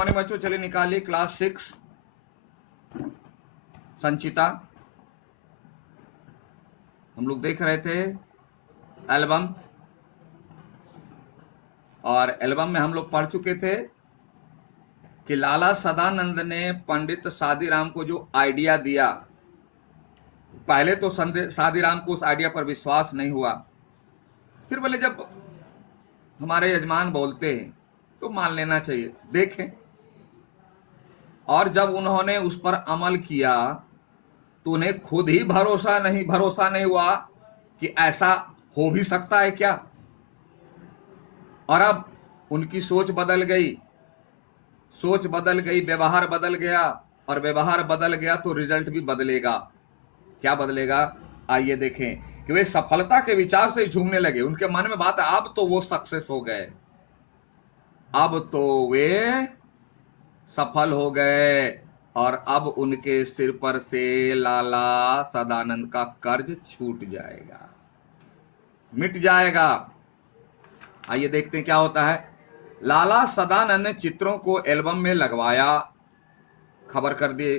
Morning बच्चों, चलिए निकालिए क्लास 6 संचिता। हम लोग देख रहे थे एल्बम, और एल्बम में हम लोग पढ़ चुके थे कि लाला सदानंद ने पंडित सादीराम को जो आइडिया दिया, पहले तो सादीराम को उस आइडिया पर विश्वास नहीं हुआ, फिर बोले जब हमारे यजमान बोलते हैं तो मान लेना चाहिए, देखें। और जब उन्होंने उस पर अमल किया तो उन्हें खुद ही भरोसा नहीं हुआ कि ऐसा हो भी सकता है क्या। और अब उनकी सोच बदल गई, व्यवहार बदल गया, और व्यवहार बदल गया तो रिजल्ट भी बदलेगा। क्या बदलेगा, आइए देखें कि वे सफलता के विचार से झूमने लगे। उनके मन में बात है, अब तो वो सक्सेस हो गए, अब तो वे सफल हो गए, और अब उनके सिर पर से लाला सदानंद का कर्ज छूट जाएगा, मिट जाएगा। आइए देखते हैं क्या होता है। लाला सदानंद ने चित्रों को एल्बम में लगवाया, खबर कर दी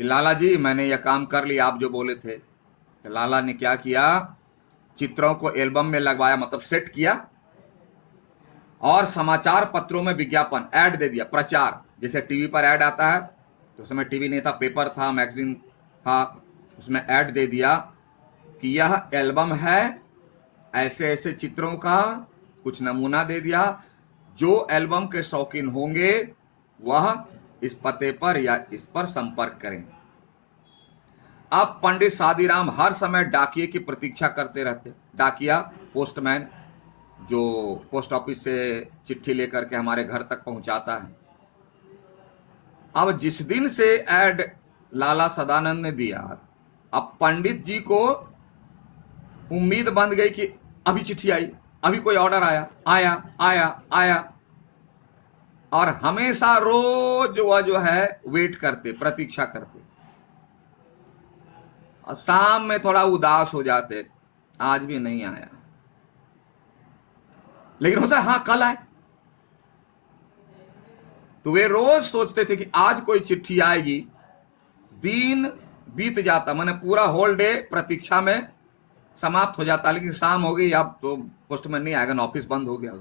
कि लाला जी मैंने यह काम कर लिया, आप जो बोले थे। तो लाला ने क्या किया, चित्रों को एल्बम में लगवाया, मतलब सेट किया, और समाचार पत्रों में विज्ञापन, ऐड दे दिया, प्रचार। जैसे टीवी पर ऐड आता है, तो उस समय टीवी नहीं था, पेपर था, मैगजीन था, उसमें ऐड दे दिया कि यह एल्बम है ऐसे ऐसे चित्रों का, कुछ नमूना दे दिया। जो एल्बम के शौकीन होंगे वह इस पते पर या इस पर संपर्क करें। अब पंडित सादीराम हर समय डाकिये की प्रतीक्षा करते रहते। डाकिया, पोस्टमैन, जो पोस्ट ऑफिस से चिट्ठी लेकर के हमारे घर तक पहुंचाता है। अब जिस दिन से ऐड लाला सदानंद ने दिया, अब पंडित जी को उम्मीद बन गई कि अभी चिट्ठी आई, अभी कोई ऑर्डर आया आया आया आया, और हमेशा रोज वह जो है वेट करते, प्रतीक्षा करते। और शाम में थोड़ा उदास हो जाते, आज भी नहीं आया, लेकिन होता है हाँ कल आए। तो वे रोज सोचते थे कि आज कोई चिट्ठी आएगी। दिन बीत जाता, मैंने पूरा होल डे प्रतीक्षा में समाप्त हो जाता, लेकिन शाम हो गई, अब तो पोस्टमैन नहीं आएगा ना, ऑफिस बंद हो गया,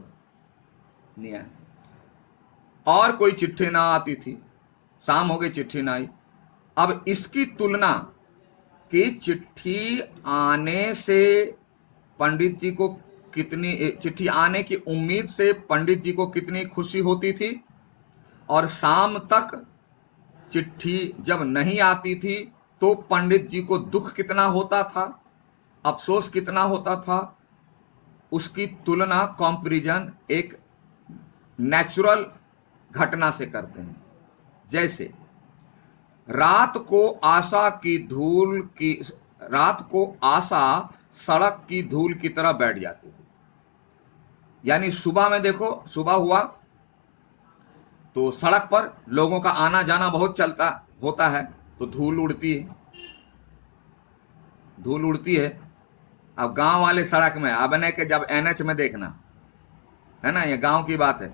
नहीं आया, और कोई चिट्ठी ना आती थी। शाम हो गई, चिट्ठी ना आई। अब इसकी तुलना कि चिट्ठी आने से पंडित जी को कितनी, चिट्ठी आने की उम्मीद से पंडित जी को कितनी खुशी होती थी, और शाम तक चिट्ठी जब नहीं आती थी तो पंडित जी को दुख कितना होता था, अफसोस कितना होता था, उसकी तुलना, कंपैरिजन एक नेचुरल घटना से करते हैं। जैसे रात को आशा सड़क की धूल की तरह बैठ जाती थी। यानी सुबह में देखो, सुबह हुआ तो सड़क पर लोगों का आना जाना बहुत चलता होता है, तो धूल उड़ती है। अब गांव वाले सड़क में, अब नहीं कि जब एनएच में देखना है ना, ये गांव की बात है,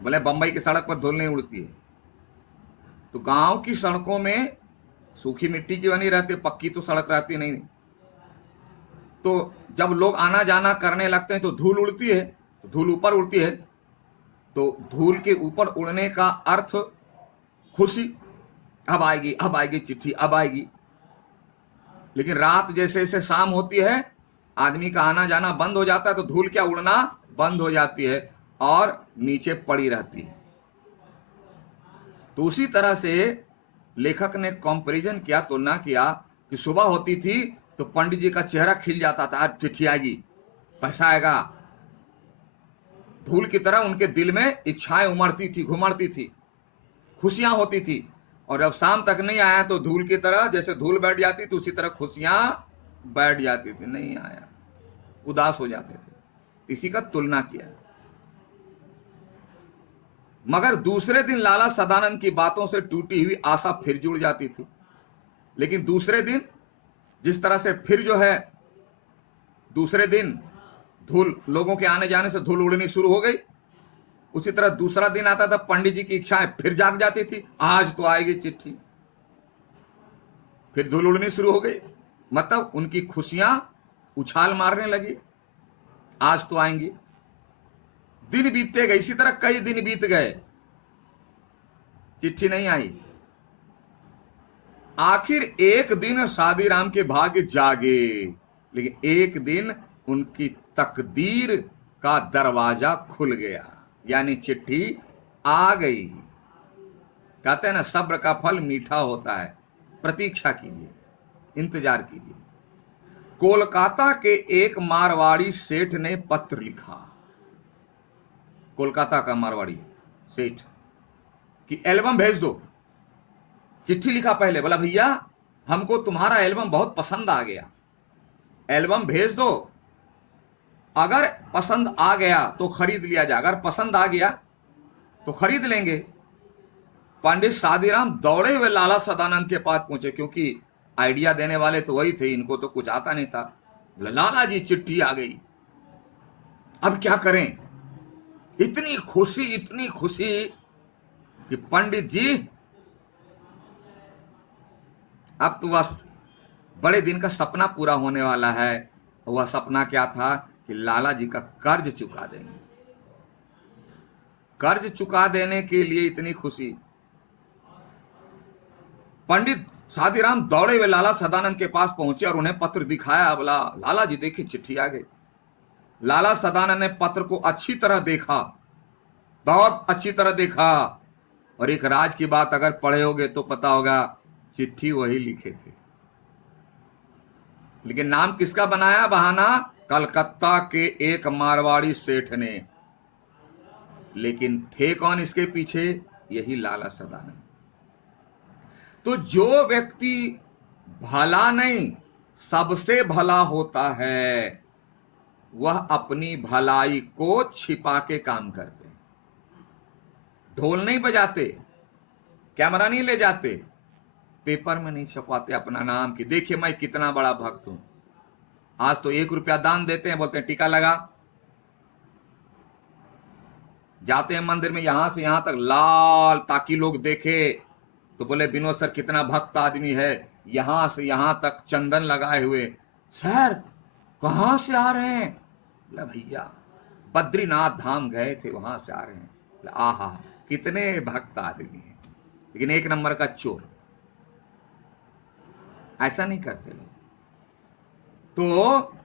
बोले बंबई की सड़क पर धूल नहीं उड़ती है। तो गांव की सड़कों में सूखी मिट्टी की बनी रहती है, पक्की तो सड़क रहती नहीं। तो जब लोग आना जाना करने लगते हैं तो धूल उड़ती है, तो धूल ऊपर उड़ती है, तो धूल के ऊपर उड़ने का अर्थ खुशी, अब आएगी चिट्ठी, अब आएगी। लेकिन रात जैसे जैसे शाम होती है, आदमी का आना जाना बंद हो जाता है, तो धूल क्या, उड़ना बंद हो जाती है और नीचे पड़ी रहती है। तो उसी तरह से लेखक ने कंपैरिजन किया, तुलना किया कि सुबह होती थी तो पंडित जी का चेहरा खिल जाता था, आज चिट्ठी आएगी, पैसा आएगा। धूल की तरह उनके दिल में इच्छाएं उमड़ती थी, घुमड़ती थी, खुशियां होती थी। और जब शाम तक नहीं आया तो धूल की तरह, जैसे धूल बैठ जाती थी उसी तरह खुशियां बैठ जाती थी, नहीं आया, उदास हो जाते थे। इसी का तुलना किया। मगर दूसरे दिन लाला सदानंद की बातों से टूटी हुई आशा फिर जुड़ जाती थी। लेकिन दूसरे दिन जिस तरह से फिर जो है, दूसरे दिन धूल, लोगों के आने जाने से धूल उड़नी शुरू हो गई, उसी तरह दूसरा दिन आता था, पंडित जी की इच्छाएं फिर जाग जाती थी, आज तो आएगी चिट्ठी। फिर धूल उड़नी शुरू हो गई, मतलब उनकी खुशियां उछाल मारने लगी, आज तो आएंगी। दिन बीतते गए, इसी तरह कई दिन बीत गए, चिट्ठी नहीं आई। आखिर एक दिन शादीराम के भाग्य जागे, लेकिन एक दिन उनकी तकदीर का दरवाजा खुल गया, यानी चिट्ठी आ गई। कहते हैं ना, सब्र का फल मीठा होता है। प्रतीक्षा कीजिए, इंतजार कीजिए। कोलकाता के एक मारवाड़ी सेठ ने पत्र लिखा, कोलकाता का मारवाड़ी सेठ, कि एल्बम भेज दो। चिट्ठी लिखा पहले, बोला भैया हमको तुम्हारा एल्बम बहुत पसंद आ गया, एल्बम भेज दो, अगर पसंद आ गया तो खरीद लिया जाए, अगर पसंद आ गया तो खरीद लेंगे। पंडित शादीराम दौड़े हुए लाला सदानंद के पास पहुंचे, क्योंकि आइडिया देने वाले तो वही थे, इनको तो कुछ आता नहीं था। लाला जी चिट्ठी आ गई, अब क्या करें। इतनी खुशी कि पंडित जी अब तो बस बड़े दिन का सपना पूरा होने वाला है। वह सपना क्या था कि लाला जी का कर्ज चुका देंगे। कर्ज चुका देने के लिए इतनी खुशी। पंडित शादीराम दौड़े हुए लाला सदानंद के पास पहुंचे और उन्हें पत्र दिखाया। बोला लाला जी देखिए चिट्ठी आ गई। लाला सदानंद ने पत्र को अच्छी तरह देखा, बहुत अच्छी तरह देखा, और एक राज की बात अगर पढ़े होगे तो पता होगा, चिट्ठी वही लिखे थे, लेकिन नाम किसका बनाया बहाना? कलकत्ता के एक मारवाड़ी सेठ ने। लेकिन थे कौन इसके पीछे? यही लाला सदानंद। तो जो व्यक्ति भला नहीं सबसे भला होता है, वह अपनी भलाई को छिपा के काम करते। ढोल नहीं बजाते, कैमरा नहीं ले जाते, पेपर में नहीं छपवाते अपना नाम कि देखिए मैं कितना बड़ा भक्त हूं। आज तो 1 रुपया दान देते हैं, बोलते हैं टीका लगा। जाते हैं मंदिर में यहां से यहां तक लाल, ताकि लोग देखे तो बोले विनोद सर कितना भक्त आदमी है। यहां से यहां तक चंदन लगाए हुए। सर कहां से आ रहे हैं? बोला भैया बद्रीनाथ धाम गए थे, वहां से आ रहे हैं। आहा कितने भक्त आदमी हैं, लेकिन एक नंबर का चोर। ऐसा नहीं करते लोग। तो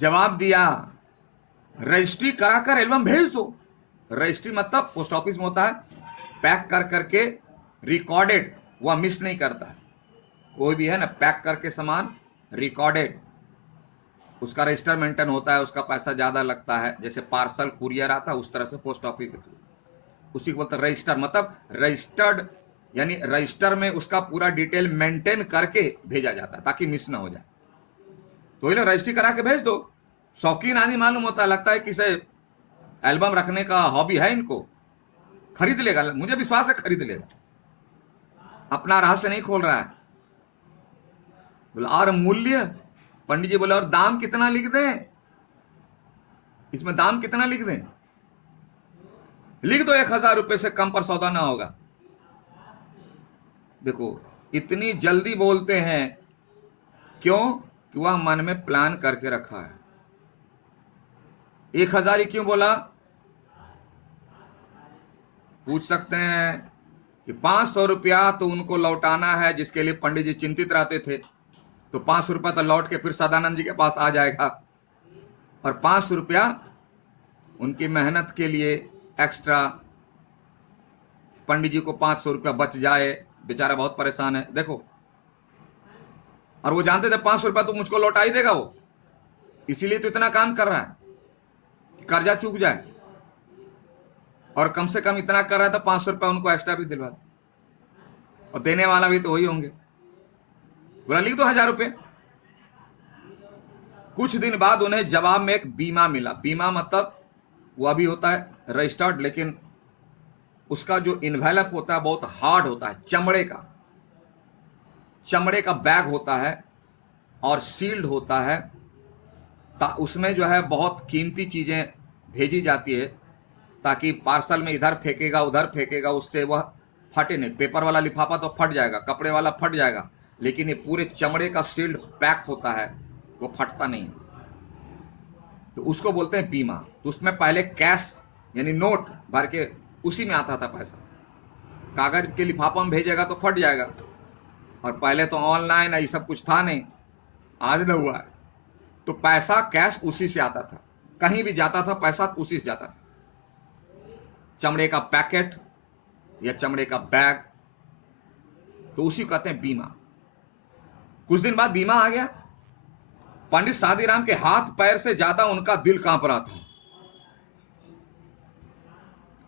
जवाब दिया, रजिस्ट्री कराकर एल्बम भेज दो। रजिस्ट्री मतलब पोस्ट ऑफिस में होता है, पैक कर करके रिकॉर्डेड, वह मिस नहीं करता है। कोई भी है ना, पैक करके सामान रिकॉर्डेड, उसका रजिस्टर मेंटेन होता है, उसका पैसा ज्यादा लगता है। जैसे पार्सल कुरियर आता है उस तरह से पोस्ट ऑफिस के थ्रू, उसी को बोलते हैं रजिस्टर। मतलब रजिस्टर्ड, यानी रजिस्टर में उसका पूरा डिटेल मेंटेन करके भेजा जाता है ताकि मिस ना हो जाए। तो ये रजिस्ट्री करा के भेज दो। शौकीन आदमी मालूम होता है, लगता है किसे एल्बम रखने का हॉबी है इनको, खरीद लेगा, मुझे विश्वास है खरीद लेगा, अपना रहस्य नहीं खोल रहा है। बोला और मूल्य? पंडित जी बोले और दाम कितना लिख दें? इसमें दाम कितना लिख दें? लिख दो 1000 रुपए से कम पर सौदा ना होगा। देखो इतनी जल्दी बोलते हैं, क्यों? कि वह मन में प्लान करके रखा है। 1000 ही क्यों बोला? पूछ सकते हैं कि 500 रुपया तो उनको लौटाना है, जिसके लिए पंडित जी चिंतित रहते थे। तो 500 रुपया तो लौट के फिर सदानंद जी के पास आ जाएगा, और 500 रुपया उनकी मेहनत के लिए एक्स्ट्रा। पंडित जी को 500 रुपया बच जाए, बेचारा बहुत परेशान है। देखो, और वो जानते थे 500 रुपया तो मुझको लौटा ही देगा वो, इसीलिए तो इतना काम कर रहा है कि कर्जा चूक जाए, और कम से कम इतना कर रहा है तो 500 रुपया उनको एक्स्ट्रा भी दिलवा, और देने वाला भी तो वही होंगे। बोला लिख दो 1000 रुपये। कुछ दिन बाद उन्हें जवाब में एक बीमा मिला। बीमा मतलब वह भी होता है रजिस्टर्ड, लेकिन उसका जो इन्वेलप होता है बहुत हार्ड होता है, चमड़े का बैग होता है और सील्ड होता है। उसमें जो है बहुत कीमती चीजें भेजी जाती है ताकि पार्सल में इधर फेंकेगा उधर फेंकेगा, उससे वह फटे नहीं। पेपर वाला लिफाफा तो फट जाएगा, कपड़े वाला फट जाएगा, लेकिन ये पूरे चमड़े का सील्ड पैक होता है, वो फटता नहीं, तो उसको बोलते हैं बीमा। तो उसमें पहले कैश यानी नोट भर के उसी में आता था पैसा, कागज के लिफाफा में भेजेगा तो फट जाएगा, और पहले तो ऑनलाइन ये सब कुछ था नहीं, आज न हुआ है, तो पैसा कैश उसी से आता था, कहीं भी जाता था पैसा उसी से जाता था। चमड़े का पैकेट या चमड़े का बैग, तो उसी कहते हैं बीमा। कुछ दिन बाद बीमा आ गया। पंडित शादीराम के हाथ पैर से ज्यादा उनका दिल कांप रहा था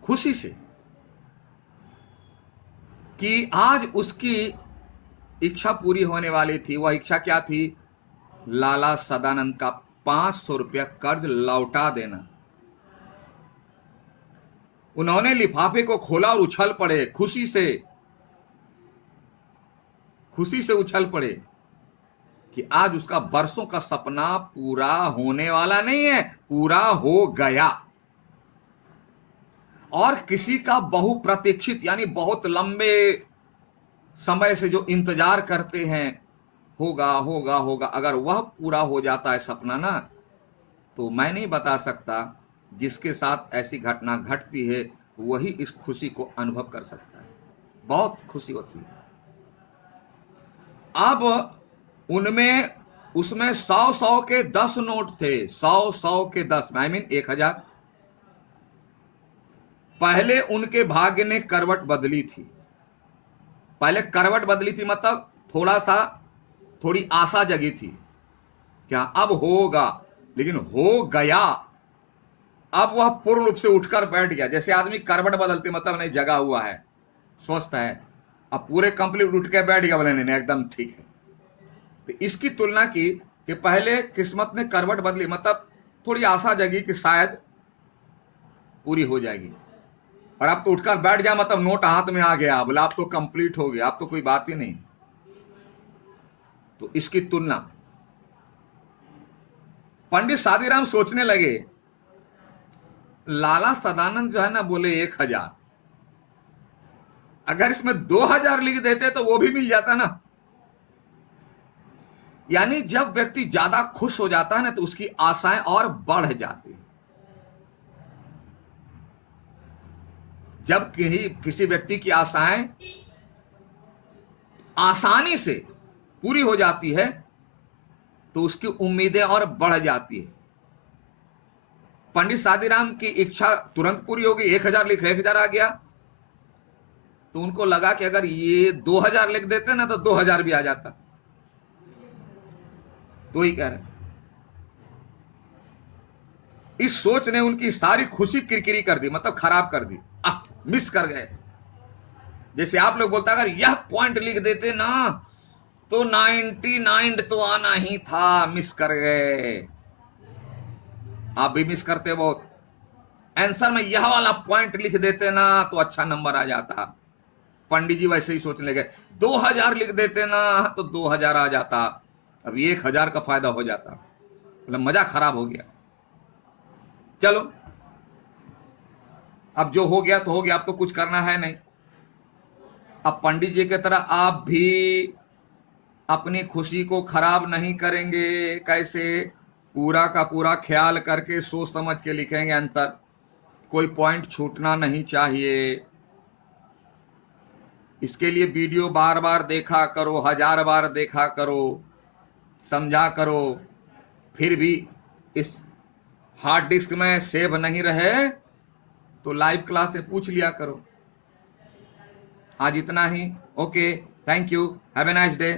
खुशी से कि आज उसकी इच्छा पूरी होने वाली थी। वह इच्छा क्या थी? लाला सदानंद का 500 रुपया कर्ज लौटा देना। उन्होंने लिफाफे को खोला और उछल पड़े, खुशी से उछल पड़े कि आज उसका बरसों का सपना पूरा होने वाला नहीं है, पूरा हो गया। और किसी का बहुप्रतीक्षित यानी बहुत लंबे समय से जो इंतजार करते हैं, होगा होगा होगा, अगर वह पूरा हो जाता है सपना ना, तो मैं नहीं बता सकता, जिसके साथ ऐसी घटना घटती है वही इस खुशी को अनुभव कर सकता है। बहुत खुशी होती है। अब उसमें 100 के 10 नोट थे, 100 के 10, आई मीन 1000। पहले उनके भाग्य ने करवट बदली थी। पहले करवट बदली थी मतलब थोड़ी आशा जगी थी, क्या अब होगा, लेकिन हो गया। अब वह पूर्ण रूप से उठकर बैठ गया। जैसे आदमी करवट बदलते मतलब नहीं, जगा हुआ है, स्वस्थ है, अब पूरे कंप्लीट उठ के बैठ गया, बोले नहीं एकदम ठीक है। तो इसकी तुलना की कि पहले किस्मत ने करवट बदली मतलब थोड़ी आशा जगी कि शायद पूरी हो जाएगी, और अब तो उठकर बैठ गया मतलब नोट हाथ में आ गया, बोला अब तो कंप्लीट हो गया, अब तो कोई बात ही नहीं। तो इसकी तुलना पंडित शादीराम सोचने लगे, लाला सदानंद जो है ना बोले 1000, अगर इसमें 2000 लिख देते तो वो भी मिल जाता ना। यानी जब व्यक्ति ज्यादा खुश हो जाता है ना तो उसकी आशाएं और बढ़ जाती है। जब किसी व्यक्ति की आशाएं आसानी से पूरी हो जाती है तो उसकी उम्मीदें और बढ़ जाती है। पंडित शादीराम की इच्छा तुरंत पूरी हो गई, 1000 लिख 1000 आ गया, तो उनको लगा कि अगर ये 2000 लिख देते ना तो 2000 भी आ जाता। तो ही कह रहे, इस सोच ने उनकी सारी खुशी किरकिरी कर दी, मतलब खराब कर दी, मिस कर गए। जैसे आप लोग बोलते अगर यह पॉइंट लिख देते ना तो 99 तो आना ही था, मिस कर गए। आप भी मिस करते बहुत। आंसर में यह वाला पॉइंट लिख देते ना तो अच्छा नंबर आ जाता। पंडित जी वैसे ही सोचने लगे, 2000 लिख देते ना तो 2000 आ जाता, अब 1000 का फायदा हो जाता, मतलब मजा खराब हो गया। चलो अब जो हो गया तो हो गया, अब तो कुछ करना है नहीं। अब पंडित जी की तरह आप भी अपनी खुशी को खराब नहीं करेंगे। कैसे? पूरा का पूरा ख्याल करके सोच समझ के लिखेंगे आंसर, कोई पॉइंट छूटना नहीं चाहिए। इसके लिए वीडियो बार बार देखा करो, 1000 बार देखा करो, समझा करो। फिर भी इस हार्ड डिस्क में सेव नहीं रहे तो लाइव क्लास से पूछ लिया करो। आज इतना ही। Okay, thank you, have a nice day.